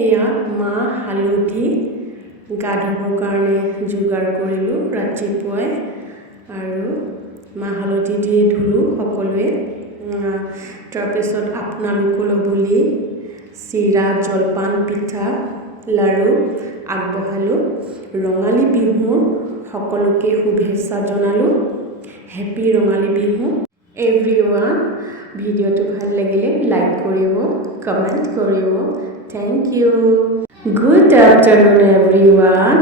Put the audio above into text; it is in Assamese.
এয়া মাহ হালধি গা ধুবৰ কাৰণে যোগাৰ কৰিলোঁ ৰাতিপুৱাই আৰু মাহ হালধি দি ধুলোঁ সকলোৱে। তাৰপিছত আপোনালোকলৈ বুলি চিৰা জলপান পিঠা লাড়ু আগবঢ়ালোঁ। ৰঙালী বিহুৰ সকলোকে শুভেচ্ছা জনালোঁ। Happy Rongali Bihu everyone. ভিডিঅ'টো ভাল লাগিলে লাইক কৰিব, কমেণ্ট কৰিব। Thank you. Good afternoon, everyone.